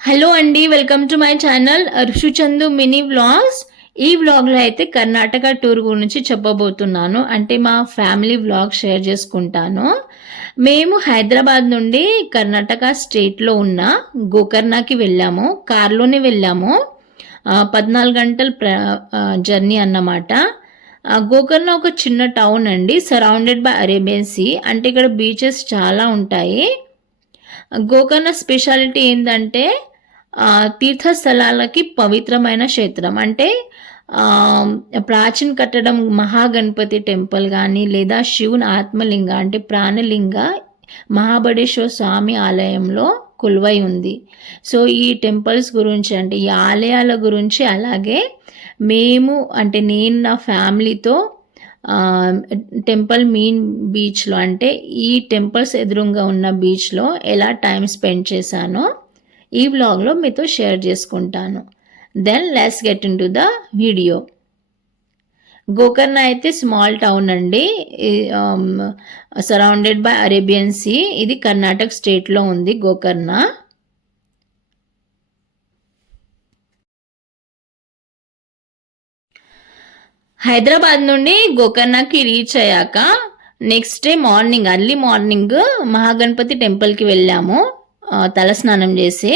Hello అండి, welcome to my channel Rishu Chandu mini vlogs. ఈ వ్లాగ్లో అయితే కర్ణాటక టూర్ గురించి చెప్పబోతున్నాను. అంటే మా ఫ్యామిలీ వ్లాగ్ షేర్ చేసుకుంటాను. మేము హైదరాబాద్ నుండి కర్ణాటక స్టేట్లో ఉన్న గోకర్ణకి వెళ్ళాము. కార్లోనే వెళ్ళాము. 14 గంటల జర్నీ అన్నమాట. గోకర్ణ ఒక చిన్న టౌన్ అండి, సరౌండెడ్ బై అరేబియన్ సీ. అంటే ఇక్కడ బీచెస్ చాలా ఉంటాయి. గోకర్ణ స్పెషాలిటీ ఏంటంటే తీర్థస్థలాలకి పవిత్రమైన క్షేత్రం. అంటే ప్రాచీన కట్టడం మహాగణపతి టెంపుల్ కానీ లేదా శివుని ఆత్మలింగ అంటే ప్రాణలింగ మహాబడేశ్వర స్వామి ఆలయంలో కొలువై ఉంది. సో ఈ టెంపుల్స్ గురించి అంటే ఈ ఆలయాల గురించి, అలాగే మేము అంటే నేను నా ఫ్యామిలీతో టెంపుల్ మెయిన్ బీచ్లో అంటే ఈ టెంపుల్స్ ఎదురుగా ఉన్న బీచ్లో ఎలా టైం స్పెండ్ చేశానో ఈ వ్లాగ్లో మీతో షేర్ చేసుకుంటాను. Then let's get into the video. Gokarna అయితే స్మాల్ టౌన్ అండి, సరౌండెడ్ బై అరేబియన్ సీ. ఇది కర్ణాటక స్టేట్లో ఉంది గోకర్ణ. హైదరాబాద్ నుండి గోకర్ణకి రీచ్ అయ్యాక next day morning, early morning Mahaganapati టెంపుల్కి వెళ్ళాము తలస్నానం చేసి.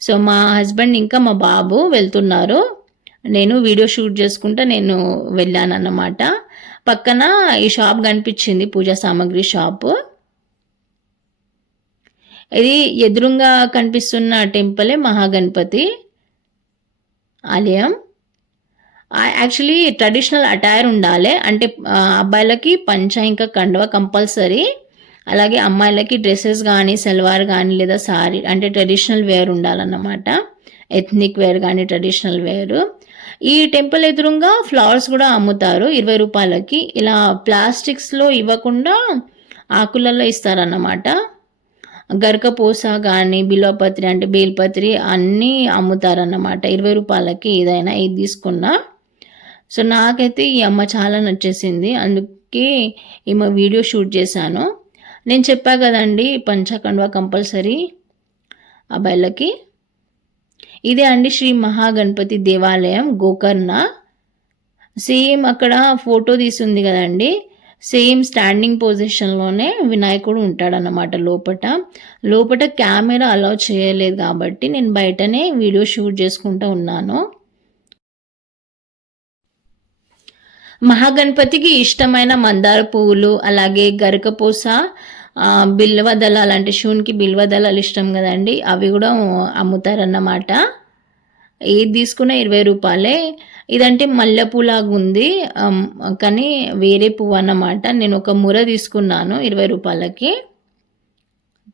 సో మా హస్బెండ్ ఇంకా మా బాబు వెళ్తున్నారు. నేను వీడియో షూట్ చేసుకుంటా నేను వెళ్ళాను అన్నమాట. పక్కన ఈ షాప్ కనిపించింది, పూజా సామాగ్రి షాపు. ఇది ఎదురుగా కనిపిస్తున్న టెంపులే మహాగణపతి ఆలయం. యాక్చువల్లీ ట్రెడిషనల్ అటైర్ ఉండాలి. అంటే అబ్బాయిలకి పంచ ఇంకా కండువ కంపల్సరీ, అలాగే అమ్మాయిలకి డ్రెస్సెస్ కానీ సల్వార్ కానీ లేదా సారీ అంటే ట్రెడిషనల్ వేర్ ఉండాలన్నమాట. ఎథ్నిక్ వేర్ కానీ ట్రెడిషనల్ వేర్. ఈ టెంపుల్ ఎదురుగా ఫ్లవర్స్ కూడా అమ్ముతారు 20 రూపాయలకి. ఇలా ప్లాస్టిక్స్లో ఇవ్వకుండా ఆకులలో ఇస్తారన్నమాట. గరకపోస కానీ బిల్వపత్రి అంటే బేల్పత్రి అన్నీ అమ్ముతారన్నమాట 20 రూపాయలకి. ఏదైనా ఇది తీసుకున్నా. సో నాకైతే ఈ అమ్మ చాలా నచ్చేసింది, అందుకే ఈమె వీడియో షూట్ చేశాను. నేను చెప్పా కదండి పంచకండువ కంపల్సరీ అబ్బాయిలకి. ఇదే అండి శ్రీ మహాగణపతి దేవాలయం గోకర్ణ. సేమ్ అక్కడ ఫోటో తీసుంది కదండి, సేమ్ స్టాండింగ్ పొజిషన్లోనే వినాయకుడు ఉంటాడన్నమాట లోపట కెమెరా అలౌ చేయలేదు కాబట్టి నేను బయటనే వీడియో షూట్ చేసుకుంటూ ఉన్నాను. మహాగణపతికి ఇష్టమైన మందార పువ్వులు, అలాగే గరకపోస, బిల్వదళాలు అంటే శివునికి బిల్వదళాలు ఇష్టం కదండి, అవి కూడా అమ్ముతారన్నమాట. ఏది తీసుకున్నా 20 రూపాయలే. ఇదంటే మల్లెపూలాగా ఉంది కానీ వేరే పువ్వు అన్నమాట. నేను ఒక ముర తీసుకున్నాను 20 రూపాయలకి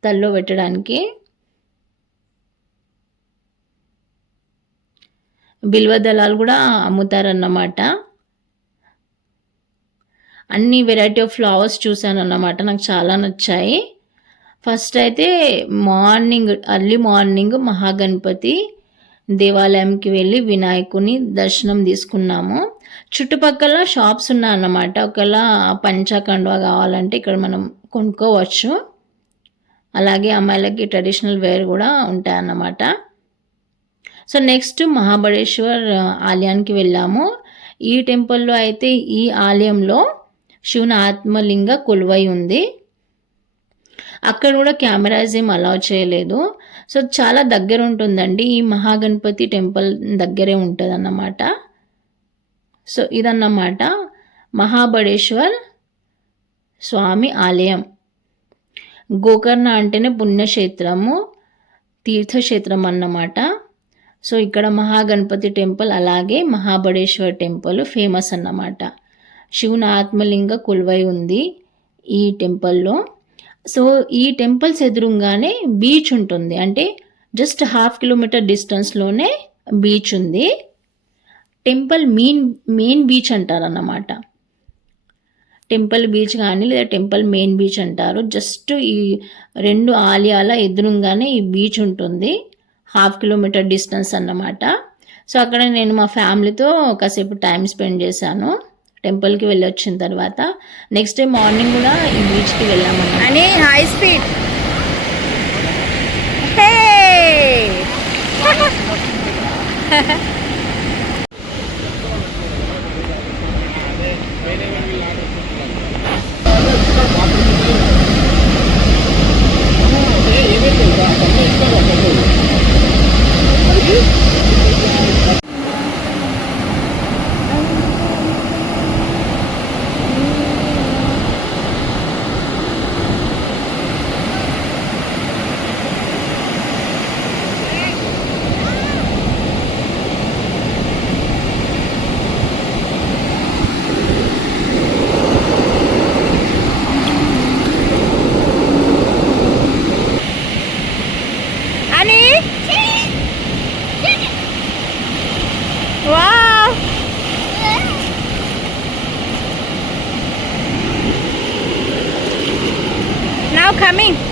తల్లో పెట్టడానికి. బిల్వదళాలు కూడా అమ్ముతారన్నమాట. అన్ని వెరైటీ ఆఫ్ ఫ్లవర్స్ చూశాను అన్నమాట, నాకు చాలా నచ్చాయి. ఫస్ట్ అయితే అర్లీ మార్నింగ్ మహాగణపతి దేవాలయంకి వెళ్ళి వినాయకుని దర్శనం తీసుకున్నాము. చుట్టుపక్కల షాప్స్ ఉన్నాయన్నమాట. ఒకవేళ పంచకండువ కావాలంటే ఇక్కడ మనం కొనుక్కోవచ్చు. అలాగే అమ్మాయిలకి ట్రెడిషనల్ వేర్ కూడా ఉంటాయన్నమాట. సో నెక్స్ట్ మహాబడేశ్వర్ ఆలయానికి వెళ్ళాము. ఈ టెంపుల్లో అయితే ఈ ఆలయంలో శివుని ఆత్మలింగ కొలువై ఉంది. అక్కడ కూడా కెమెరాస్ ఏం అలౌ చేయలేదు. సో చాలా దగ్గర ఉంటుందండి, ఈ మహాగణపతి టెంపుల్ దగ్గరే ఉంటుంది అన్నమాట. సో ఇదన్నమాట మహాబడేశ్వర్ స్వామి ఆలయం. గోకర్ణ అంటేనే పుణ్యక్షేత్రము, తీర్థక్షేత్రం అన్నమాట. సో ఇక్కడ మహాగణపతి టెంపుల్ అలాగే మహాబడేశ్వర్ టెంపుల్ ఫేమస్ అన్నమాట. శివుని ఆత్మలింగ కొలువై ఉంది ఈ టెంపుల్లో. సో ఈ టెంపుల్స్ ఎదురుగానే బీచ్ ఉంటుంది. అంటే జస్ట్ 1/2 కిలోమీటర్ డిస్టెన్స్లోనే బీచ్ ఉంది. టెంపుల్ మెయిన్ బీచ్ అంటారన్నమాట. టెంపుల్ బీచ్ కానీ లేదా టెంపుల్ మెయిన్ బీచ్ అంటారు. జస్ట్ ఈ 2 ఆలయాల ఎదురుగానే ఈ బీచ్ ఉంటుంది, 1/2 కిలోమీటర్ డిస్టెన్స్ అన్నమాట. సో అక్కడ నేను మా ఫ్యామిలీతో కాసేపు టైం స్పెండ్ చేశాను. టెంపుల్కి వెళ్ళి వచ్చిన తర్వాత నెక్స్ట్ డే మార్నింగ్ కూడా ఈ బీచ్కి వెళ్ళాము. అని హై స్పీడ్. హే Wow! Now coming.